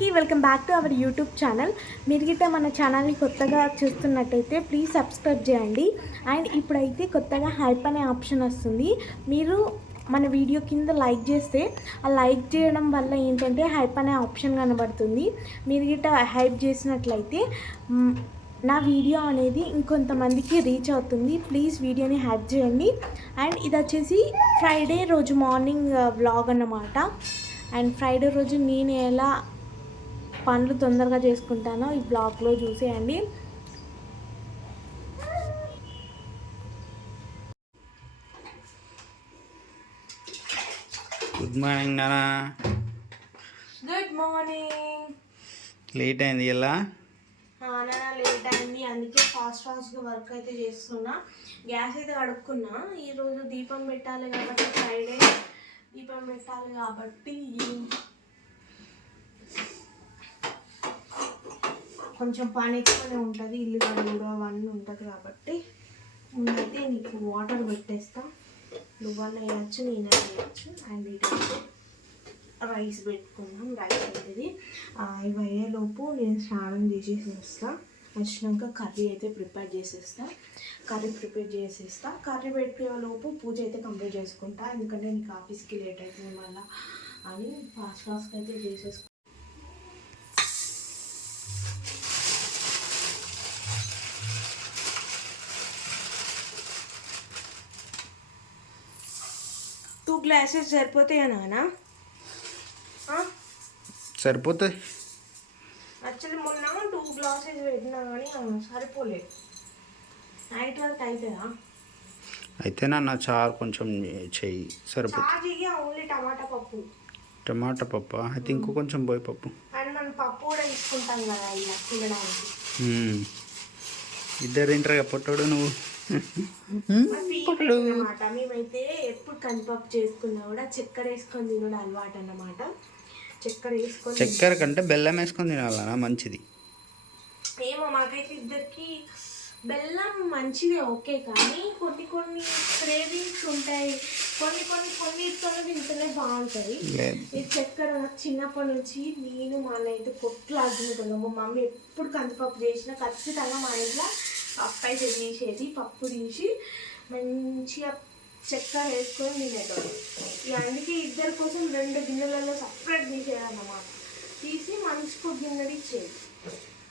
అందరికీ welcome back to our YouTube channel. మీరు గిట్ట మన ఛానల్ని కొత్తగా చూస్తున్నట్టయితే ప్లీజ్ సబ్స్క్రైబ్ చేయండి. అండ్ ఇప్పుడైతే కొత్తగా హైప్ అనే ఆప్షన్ వస్తుంది. మీరు మన వీడియో కింద లైక్ చేస్తే ఆ లైక్ చేయడం వల్ల ఏంటంటే హైప్ అనే ఆప్షన్ కనబడుతుంది. మీరు గిట్ట హైప్ చేసినట్లయితే నా వీడియో అనేది ఇంకొంతమందికి రీచ్ అవుతుంది. ప్లీజ్ వీడియోని హ్యాక్ చేయండి. అండ్ ఇది వచ్చేసి ఫ్రైడే రోజు మార్నింగ్ వ్లాగ్ uh, అన్నమాట. అండ్ ఫ్రైడే రోజు నేను ఎలా పనులు తొందరగా చేసుకుంటానో. ఈ బ్లాగ్లో చూసేయండి. గుడ్ మార్నింగ్ నానా గుడ్ మార్నింగ్ లేట్ అయింది ఇలా నాన్న లేట్ అయింది. అందుకే ఫాస్ట్ ఫాస్ట్గా వర్క్ అయితే చేస్తున్నా. గ్యాస్ అయితే కడుక్కున్నా. ఈరోజు దీపం పెట్టాలి కాబట్టి ఫ్రైడే దీపం పెట్టాలి కాబట్టి కొంచెం పని ఎక్కువనే ఉంటుంది ఇల్లు కూడా అవన్నీ ఉంటుంది కాబట్టి ముందైతే నీకు వాటర్ పెట్టేస్తా. నువ్వన్నా వేయచ్చు నేను వేయచ్చు. అండ్ ఇటు రైస్ పెట్టుకున్నాం రైస్ అవుతుంది ఇవి అయ్యేలోపు నేను స్నానం చేసేసి వస్తా వచ్చినాక కర్రీ అయితే ప్రిపేర్ చేసేస్తా. కర్రీ ప్రిపేర్ చేసేస్తా. కర్రీ పెట్టేలోపు పూజ అయితే కంప్లీట్ చేసుకుంటా. ఎందుకంటే నీకు ఆఫీస్కి లేట్ అవుతుంది మళ్ళీ అని ఫాస్ట్ ఫాస్ట్గా అయితే చేసేసుకుంటా టూ గ్లాసెస్ సరిపోతాయా నాన్న? సరిపోతుంది యాక్చువల్లీ మొన్న టూ గ్లాసెస్ పెట్టినా కానీ సరిపోలేదు. నైట్ వరకు అవుతుందా అయితే నా చారు కొంచెం చెయ్యి. సరిపోతుంది ఓన్లీ టమాటా పప్పు. టమాటా పప్పు? అయితే ఇంకో కొంచెం పోయి పప్పు. అండ్ మనం పప్పు కూడా తీసుకుంటాం కదా ఇలా తినడానికి. ఇద్దరు తింటారు కదా పొట్టోడు నువ్వు? అన్నమాట. మేమైతే ఎప్పుడు కందిపప్పు చేసుకున్నా కూడా చక్కెర వేసుకొని తినడం అలవాటు అన్నమాట. చక్కెర వేసుకొని చక్కెర కంటే బెల్లం వేసుకొని తినాలనా? మంచిది. ఏమో మాకైతే ఇద్దరికి బెల్లం మంచిదే ఓకే. కానీ కొన్ని కొన్ని క్రేవింగ్స్ ఉంటాయి. కొన్ని కొన్ని కొన్నిటితో తింటేనే బాగుంటుంది. ఈ చక్కెర చిన్నప్పటి నుంచి నేను మా అయితే కొట్లాడుతున్నాను మా మమ్మీ ఎప్పుడు కందిపప్పు చేసినా ఖచ్చితంగా మా ఇంట్లో పప్పు అయితే తీసేది పప్పు తీసి మంచిగా చక్కెర వేసుకొని తినేటోడు ఇక అందుకే ఇద్దరి కోసం రెండు గిన్నెలలో సపరేట్ తీసేదన్నమాట. తీసి మనిషికి గిన్నెడు ఇచ్చేది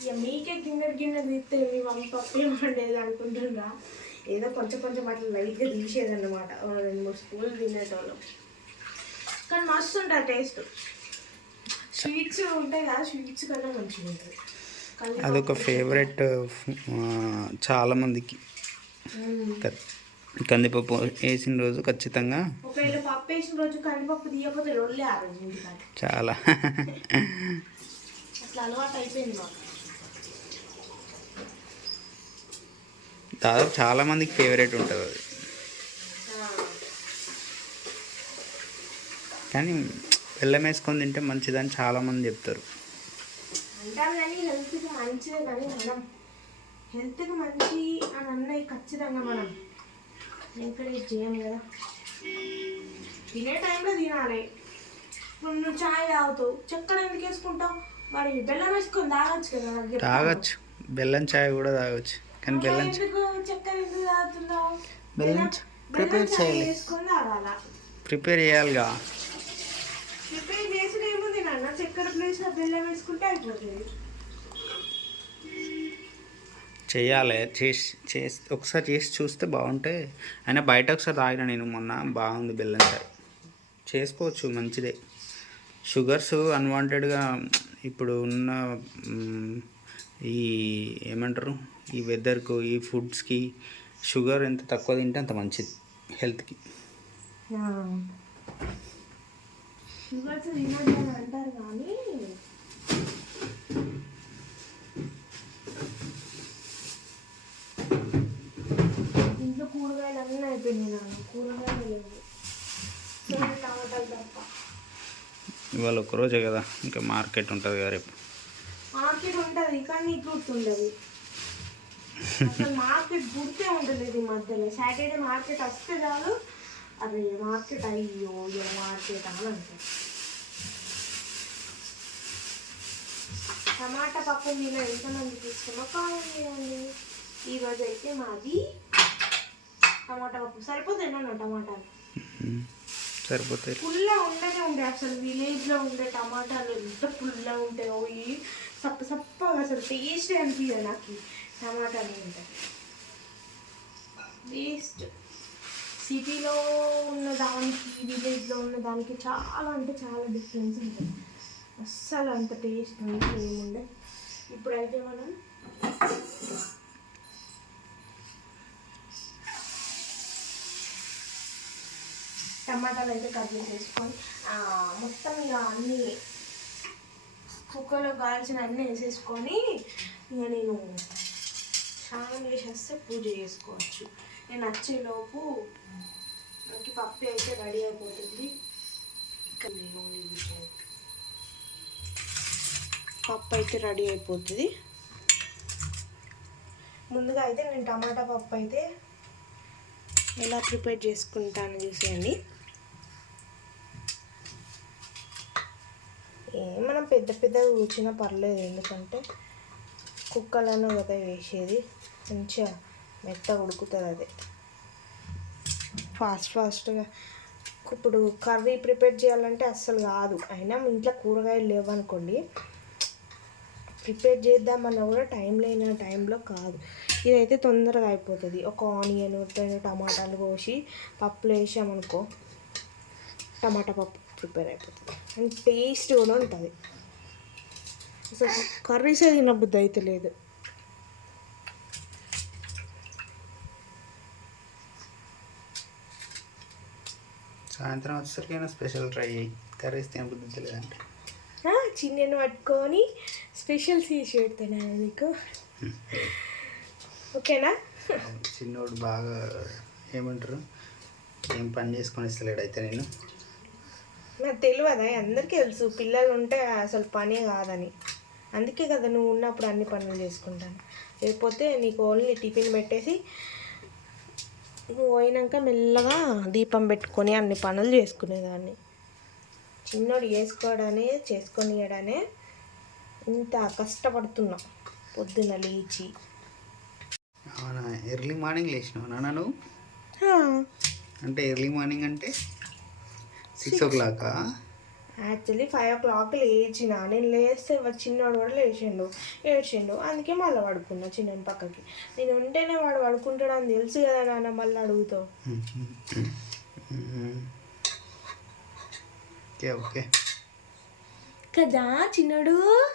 ఇక మీకే గిన్నెడు గిన్నె తీస్తే మీ మమ్మీ పప్పు ఏమండేది అనుకుంటున్నా ఏదో కొంచెం కొంచెం అట్లా లైట్గా తీసేదన్నమాట. రెండు మూడు స్పూన్లు తినేటోళ్ళు. కానీ మస్తు ఉంటుంది టేస్ట్ స్వీట్స్ ఉంటాయి కదా స్వీట్స్ కన్నా మంచిగా ఉంటుంది అదొక ఫేవరెట్ చాలా మందికి. క- కందిపప్పు వేసిన రోజు ఖచ్చితంగా. చాలా. దాదాపు చాలా మందికి ఫేవరెట్ ఉంటుంది అది. కానీ బెల్లం వేసుకొని తింటే మంచిదని చాలా మంది చెప్తారు. అంటాం కానీ హెల్త్కి మంచిదే కానీ మనం హెల్త్కి మంచి అని అన్నది ఖచ్చితంగా మనం ఎంకరేజ్ చేయం కదా. తినే టైంలో తినాలి. ఇప్పుడు నువ్వు చాయ్ తాగుతావు చక్కెర ఎందుకు వేసుకుంటావు? మరి బెల్లం వేసుకొని తాగొచ్చు కదా నాకు. తాగొచ్చు. బెల్లం చాయ్ కూడా తాగొచ్చు. కానీ బెల్లం చక్కెర ఎందుకు తాగుతున్నావు? బెల్లం ప్రిపేర్ చాయ్ చేయాలి ప్రిపేర్ చేయాలిగా. ప్రిపేర్ చక్కెర ప్లేస్ బెల్లం వేసుకుంటే అయిపోతుంది. చేయాలి చేసి చేసి ఒకసారి చేసి చూస్తే బాగుంటే. అయినా బయట ఒకసారి తాగిన నేను మొన్న బాగుంది బెల్లం చాయ్. చేసుకోవచ్చు మంచిదే. షుగర్స్ అన్వాంటెడ్గా ఇప్పుడు ఉన్న ఈ ఏమంటారు? ఈ వెదర్కు ఈ ఫుడ్స్కి షుగర్ ఎంత తక్కువ తింటే అంత మంచిది హెల్త్కి షుగర్స్ తినద్దు అని అంటారు కానీ ఇంట్లో కూరగాయలు అన్నీ అయిపోయినాయి నాన్న. కూరగాయలు లేవు. టమాటాలు తప్ప. ఇవాళ ఒక్కరోజే కదా ఇంకా మార్కెట్ ఉంటుంది కదా రేపు. మార్కెట్ ఉంటుంది కానీ గుర్తుండదు అసలు మార్కెట్ గుర్తే ఉండలేదు ఈ మధ్యలో. సాటర్డే మార్కెట్ వస్తే చాలు అరే మార్కెట్ అయ్యో ఇక మార్కెట్ అని అంటారు. టమాటా పప్పు మీలో ఎంతమందికి ఇష్టమో కామెంట్ చేయండి ఈరోజు అయితే మాది టమాటా పప్పు. సరిపోతుందన్న టమాటాలు? మ్మ్. సరిపోతాయి. పుల్ల ఉండనే ఉండే అసలు. విలేజ్లో ఉండే టమాటాలు ఎంత పుల్ల ఉంటాయో. ఈ సప్ప సప్పగా అసలు టేస్ట్ అనిపించదు నాకు టమాటాలు ఉంటాయి వేస్ట్ సిటీలో ఉన్న దానికి విలేజ్లో ఉన్న దానికి చాలా అంటే చాలా డిఫరెన్స్ ఉంటుంది. అస్సలు అంత టేస్ట్ ఉంది ఏముండే ఇప్పుడైతే మనం టమాటాలు అయితే కట్ చేసేసుకొని మొత్తం ఇక అన్ని కుక్కర్లో కాల్చిన అన్నీ వేసేసుకొని ఇక నేను స్నానం చేసేస్తే పూజ చేసుకోవచ్చు. నేను వచ్చేలోపు మనకి పప్పు అయితే రెడీ అయిపోతుంది. పప్పు అయితే రెడీ అయిపోతుంది. ముందుగా అయితే నేను టమాటా పప్పు అయితే ఎలా ప్రిపేర్ చేసుకుంటాను చూసేయండి. మనం పెద్ద పెద్దగా కూర్చున్నా పర్లేదు ఎందుకంటే కుక్కలను కదా వేసేది మంచిగా మెత్త ఉడుకుతుంది అది. ఫాస్ట్ ఫాస్ట్గా ఇప్పుడు కర్రీ ప్రిపేర్ చేయాలంటే అస్సలు కాదు. అయినా ఇంట్లో కూరగాయలు లేవనుకోండి ప్రిపేర్ చేద్దామన్నా కూడా టైం లేని టైంలో కాదు. ఇదైతే తొందరగా అయిపోతుంది. ఒక ఆనియన్ రెండు టమాటాలు కోసి పప్పులు వేసామనుకో టమాటా పప్పు ప్రిపేర్ అయిపోతుంది. అండ్ టేస్ట్ కూడా ఉంటుంది. అసలు కర్రీసే తినబుద్ధి అయితే లేదు. సాయంత్రం వచ్చేసరికి స్పెషల్ ట్రై చేయి. కర్రీస్ తినబుద్ధి లేదంటే చిన్నను పట్టుకొని స్పెషల్ చేసి పెడతాను నీకు. ఓకేనా? చిన్నోడు బాగా ఏమంటారు? ఏం పని చేసుకొని ఇస్తలేడు అయితే నేను నాకు తెలియదా? అందరికీ తెలుసు. పిల్లలు ఉంటే అసలు పనే కాదని. అందుకే కదా నువ్వు ఉన్నప్పుడు అన్ని పనులు చేసుకుంటాను. లేకపోతే నీకు ఓన్లీ టిఫిన్ పెట్టేసి పోయినాక మెల్లగా దీపం పెట్టుకొని అన్ని పనులు చేసుకునేదాన్ని. చిన్నోడు చేసుకోవడానే చేసుకొనియడానే ఇంత కష్టపడుతున్నా పొద్దున లేచి. అవునా? ఎర్లీ మార్నింగ్ లేచినావు నాన్న అంటే ఎర్లీ మార్నింగ్ అంటే సిక్స్ ఓ క్లాకా? యాక్చువల్లీ ఫైవ్ ఓ క్లాక్ లేచిన నేను లేస్తే వాడు చిన్నవాడు కూడా లేచిండు ఏడ్చిండు. అందుకే మళ్ళీ పడుకున్నా చిన్న పక్కకి. నేను ఉంటేనే వాడు పడుకుంటాడు అని తెలుసు కదా నాన్న మళ్ళీ అడుగుతావు. కదా చిన్నడు?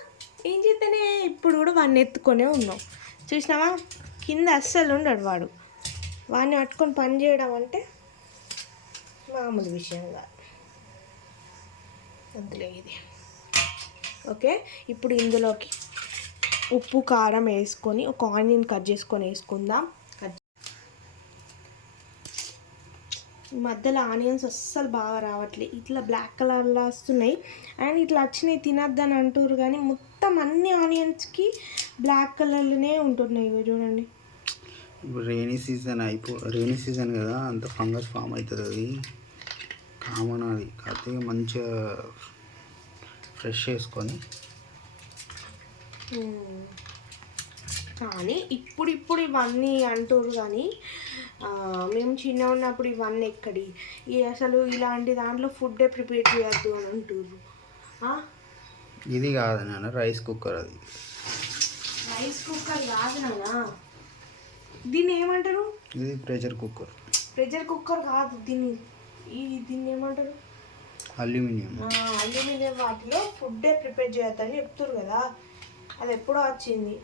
ఏం చేస్తేనే ఇప్పుడు కూడా వాడిని ఎత్తుకొనే ఉన్నాం. చూసినావా? కింద అస్సలు ఉండడు వాడు. వాడిని పట్టుకొని పని చేయడం అంటే మామూలు విషయం కాదు. అంతలే ఇది. ఓకే? ఇప్పుడు ఇందులోకి ఉప్పు కారం వేసుకొని ఒక ఆనియన్ కట్ చేసుకొని వేసుకుందాం. కట్ ఈ మధ్యలో ఆనియన్స్ అస్సలు బాగా రావట్లేదు ఇట్లా బ్లాక్ కలర్లో వస్తున్నాయి. అండ్ ఇట్లా వచ్చినాయి తినద్దని అంటారు కానీ మొత్తం అన్ని ఆనియన్స్కి బ్లాక్ కలర్లోనే ఉంటున్నాయి ఇగో చూడండి. ఇప్పుడు రెయినీ సీజన్ అయిపో రెయినీ సీజన్ కదా అంత ఫంగస్ ఫామ్ అవుతుంది అది కామన్ అది. కాకపోతే మంచిగా ఫ్రెష్ చేసుకొని. కానీ ఇప్పుడు ఇప్పుడు ఇవన్నీ అంటారు కానీ మేము చిన్న ఉన్నప్పుడు ఇవన్నీ ఎక్కడి? ఈ అసలు ఇలాంటి దాంట్లో ఫుడ్డే ప్రిపేర్ చేయొద్దు అని అంటారు? ఇది కాదు నాన్న రైస్ కుక్కర్ అది. రైస్ కుక్కర్ కాదు నాన్న. దీన్ని ఏమంటారు? ఇది ప్రెషర్ కుక్కర్. ప్రెషర్ కుక్కర్ కాదు దీన్ని. ఈ దీన్ని ఏమంటారు? అల్యూమినియం. అల్యూమినియం వాటిలో ఫుడ్డే ప్రిపేర్ చేయొద్దని చెప్తారు కదా. అది ఎప్పుడో వచ్చింది.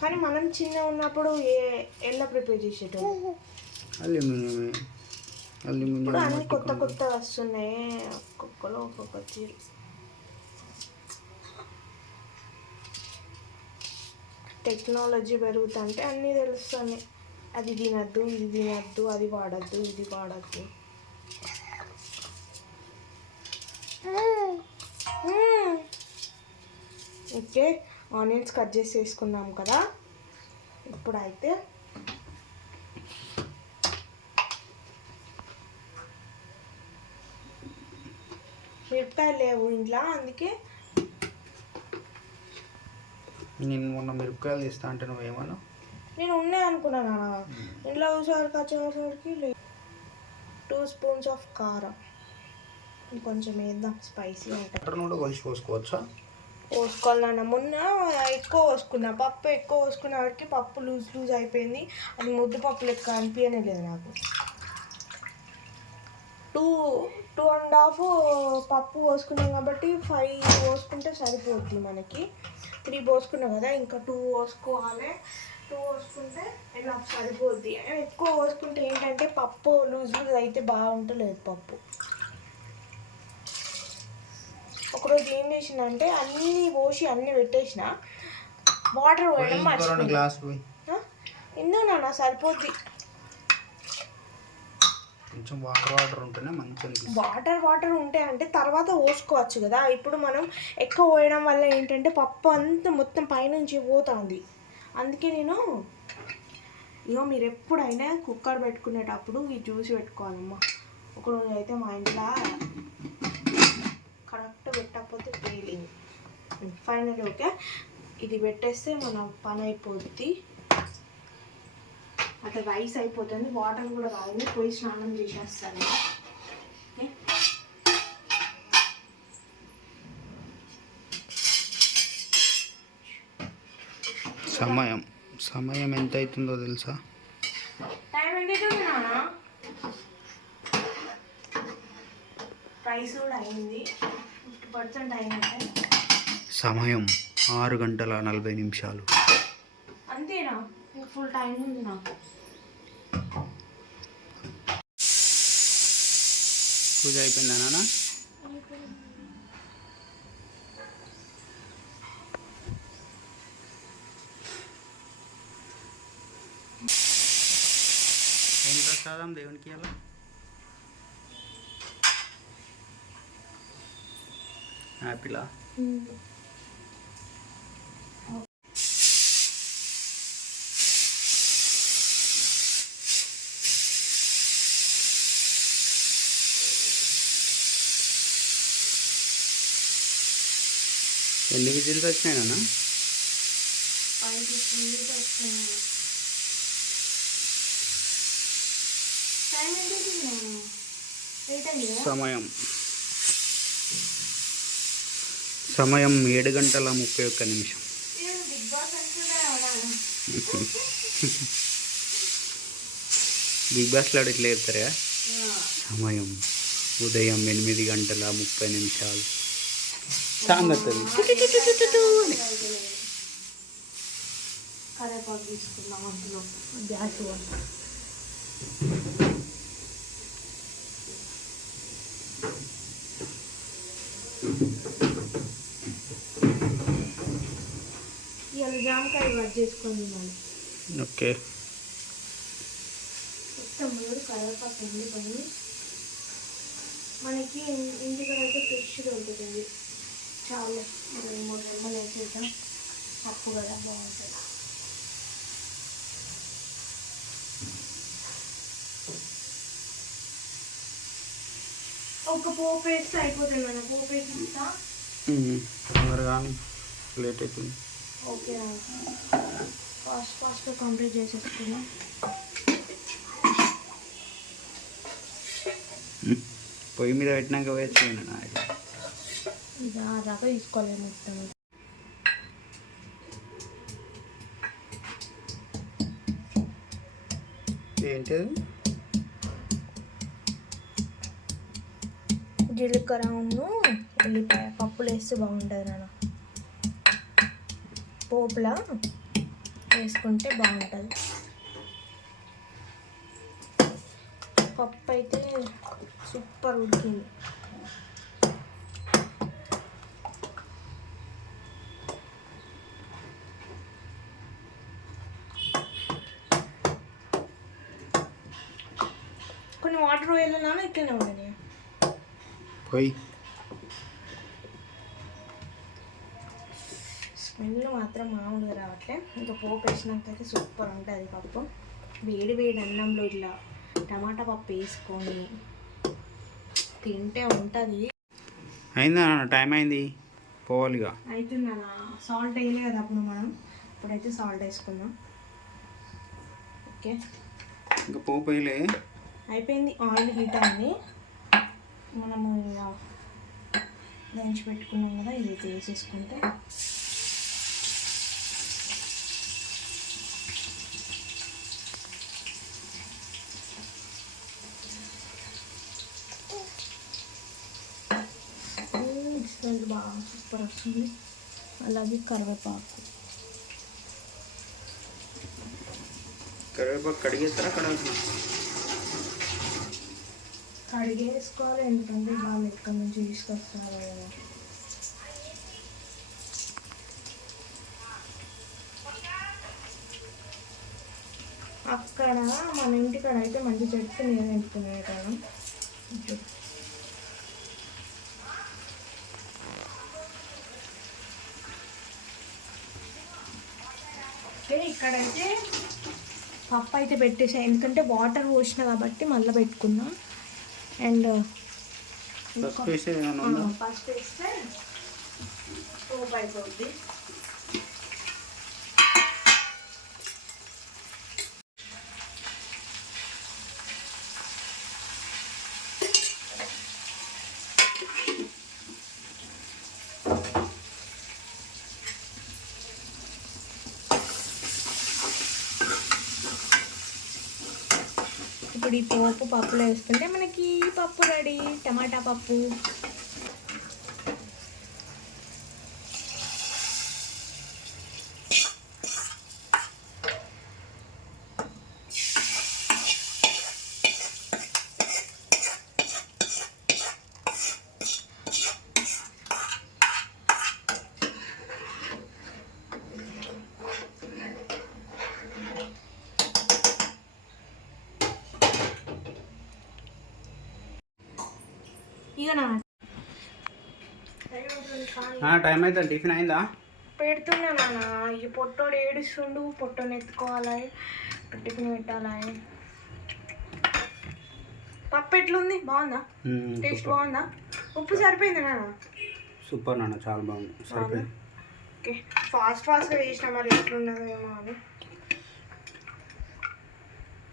కానీ మనం చిన్న ఉన్నప్పుడు ఏ ఎలా ప్రిపేర్ చేసేటోళ్ళు? అల్యూమినియమే. ఇప్పుడు అల్యూమినియం అన్ని కొత్త కొత్త వస్తున్నాయి. ఒక్కొక్కరు ఒక్కొక్క తీరు. టెక్నాలజీ పెరుగుతుంటే అన్నీ తెలుస్తున్నాయి అది తినద్దు ఇది తినద్దు అది వాడద్దు ఇది వాడద్దు. ఓకే ఆనియన్స్ కట్ చేసి వేసుకున్నాం కదా. ఇప్పుడైతే మిరపకాయలు లేవు ఇంట్లో అందుకే నేను మొన్న మిరపకాయలు తీస్తా అంటే నువ్వేమన్నా నేను ఉన్నాయి అనుకున్నాను నాన్న. ఇంట్లో వచ్చేసరికి వచ్చేసరికి లేదు. టూ స్పూన్స్ ఆఫ్ కారం. కొంచెం వేద్దాం స్పైసీ ఉంటుంది. కూడా కొలిచి పోసుకోవచ్చా పోసుకోవాలి నాన్న మొన్న ఎక్కువ పోసుకున్నా పప్పు ఎక్కువ పోసుకున్న వాడికి పప్పు లూజ్ లూజ్ అయిపోయింది. అది ముద్దు పప్పు లెక్క అనిపించనే లేదు నాకు. టూ టూ అండ్ హాఫ్ పప్పు పోసుకున్నాం కాబట్టి ఫైవ్ పోసుకుంటే సరిపోద్ది మనకి. త్రీ పోసుకున్నాం కదా ఇంకా టూ పోసుకోవాలి టూ పోసుకుంటే ఇలా సరిపోద్ది. ఎక్కువ పోసుకుంటే ఏంటంటే పప్పు లూజ్ లూజ్ అయితే బాగుంటలేదు పప్పు. ఒకరోజు ఏం చేసిందంటే అన్నీ పోసి అన్నీ పెట్టేసిన. వాటర్ పోయడం మర్చిపోయింది ఇందు నాన్న సరిపోద్ది. కొంచెం వాటర్ వాటర్ ఉంటేనే అనిపిస్తుంది. వాటర్ వాటర్ ఉంటే అంటే తర్వాత పోసుకోవచ్చు కదా. ఇప్పుడు మనం ఎక్కువ పోయడం వల్ల ఏంటంటే పప్పు అంతా మొత్తం పైనుంచి పోతుంది. అందుకే నేను ఇగో మీరు ఎప్పుడైనా కుక్కర్ పెట్టుకునేటప్పుడు ఇది చూసి పెట్టుకోవాలమ్మా. ఒకరోజు అయితే మా ఇంట్లో కరెక్ట్ పెట్టకపోతే ఫీలింగ్ ఫైనల్ ఓకే ఇది పెట్టేస్తే మన పని అయిపోద్ది. అట్లా రైస్ అయిపోతుంది వాటర్ కూడా రాయింది పోయి స్నానం చేసేస్తాను. సమయం. సమయం ఎంత అవుతుందో తెలుసా? టైం ఎంతుంది నాన్న? రైస్ కూడా అయింది. సమయం ఆరు గంటల నలభై నిమిషాలు. అంతేనా? ఇంకా ఫుల్ టైం ఉంది నాకు. పూజ అయిపోయిందా నాన్న? ఏం ప్రసాదం దేవునికి అలా యాపిలా ఎన్ని విజిల్స్ వచ్చినాయి నాన్న? ఫైవ్ ఫిఫ్టీ మినిట్స్ వస్తుంది టైం ఎంత అవుతుంది ఎయిట్ అయింది కదా? సమయం సమయం ఏడు గంటల ముప్పై ఒక్క నిమిషం. బిగ్ బాస్లో ఇట్లా చెప్తారా సమయం ఉదయం ఎనిమిది గంటల ముప్పై నిమిషాలు. సాంగ్ వస్తుంది కరేపాకు అందులో గ్యాస్ ఇవాళ జామకాయ వడ్ చేసుకొని తినాలి. ఓకే. మొత్తం కరేపాకు వండుకొని మనకి ఇంటికాడ అయితే ఫ్రెష్గా ఉంటుంది చాలా రెండు మూడు రెమ్మలు వేసేద్దాం పప్పు కదా బాగుంటుంది. ఒక పోపు వేస్తే అయిపోతుంది మన పోపు వేసి ఇస్తా తొందరగా లేట్ అవుతుంది. ఓకే ఫాస్ట్ ఫాస్ట్గా కంప్లీట్ చేసేసుకున్నాం పొయ్యి మీద పెట్టినాక వేసుకోండి దాకా తీసుకోలేము మొత్తం ఏంటది? జీలకర్ర ఉన్ను ఉల్లిపాయ పప్పులు వేస్తే బాగుంటుంది నాన్న. పోపులా వేసుకుంటే బాగుంటుంది. పప్పు అయితే సూపర్ ఉడికింది. కొన్ని వాటర్ వేయాలన్నా ఇట్లనే ఉండని పోయి. మాత్రం మామూలుగా రావట్లే. ఇంకా పోపు వేసినాక అయితే సూపర్ ఉంటుంది పప్పు. వేడి వేడి అన్నంలో ఇట్లా టమాటా పప్పు వేసుకొని తింటే ఉంటుంది. అయిందా? టైం అయింది. పోవాలిగా. అవుతుంది సాల్ట్ వేయలే కదా అప్పుడు మనం. ఇప్పుడైతే సాల్ట్ వేసుకుందాం. ఓకే. ఇంకా పోపు వేయలే. అయిపోయింది. ఆయిల్ హీట్ అయింది. మనము ఇలా దంచి పెట్టుకున్నాం కదా ఇది తీసేసుకుంటే స్మెల్ బాగా సూపర్ వస్తుంది. అలాగే కరివేపాకు. కరివేపాకు కడిగేస్తారా కడగ కడిగేసుకోవాలి ఎందుకంటే బాగా ఎక్కడి నుంచి తీసుకొస్తున్నారు కదా. అక్కడ మన ఇంటికాడ అయితే మంచి చెట్టు నేను ఎంచుకునే కదా ఓకే ఇక్కడైతే పప్పు అయితే పెట్టేసా. ఎందుకంటే వాటర్ పోసిన కాబట్టి మళ్ళీ పెట్టుకున్నా అండ్ ఫస్ట్ వేస్తే సోప్ అయిపోద్ది. ఇప్పుడు ఈ పోపు పప్పులో వేసుకుంటే మనకి పప్పు రెడీ. టమాటా పప్పు ఇక నా టైం అయితే టిఫిన్ అయిందా? పెడుతున్నా నాన్న. ఈ పొట్టోడు ఏడుస్తుండు పొట్టోని ఎత్తుకోవాలి టిఫిన్ పెట్టాలి. పప్పు ఎట్లుంది? బాగుందా? టేస్ట్ బాగుందా? ఉప్పు సరిపోయింది నాన్న? సూపర్ నాన్న చాలా బాగుంది. సరిపోయింది. ఓకే. ఫాస్ట్ ఫాస్ట్గా చేసిన మరి ఎట్లున్నదో ఏమో అని.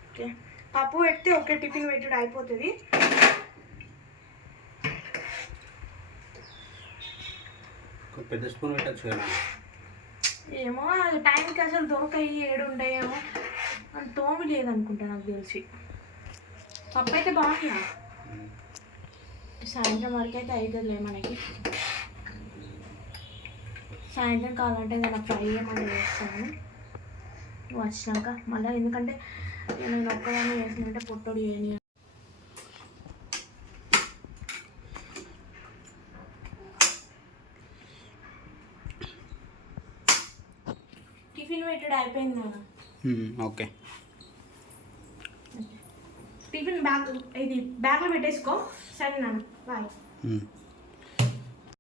ఓకే. పప్పు పెడితే ఒకే టిఫిన్ పెట్టుడు అయిపోతుంది. పెద్ద స్పూన్ పెట్టచ్చు కదా. ఏమో టైంకి అసలు దొరకాయి ఏడు ఉంటాయేమో అని తోమి లేదనుకుంటా నాకు తెలిసి. పప్పు అయితే బాగుంది? సాయంత్రం వరకు అయితే అవుతుందిలే మనకి. సాయంత్రం కావాలంటే ఏదైనా ఫ్రై ఏమన్నా చేస్తాను. వచ్చినాక. మళ్ళీ ఎందుకంటే నేను ఒక్కదాన్ని చేసినంటే పొట్టోడు చేయని టిఫిన్ పెట్టడం అయిపోయింది ఓకే. టిఫిన్ బ్యాగ్ ఇది బ్యాగ్లో పెట్టేసుకో. సరే నాన్న బాయ్.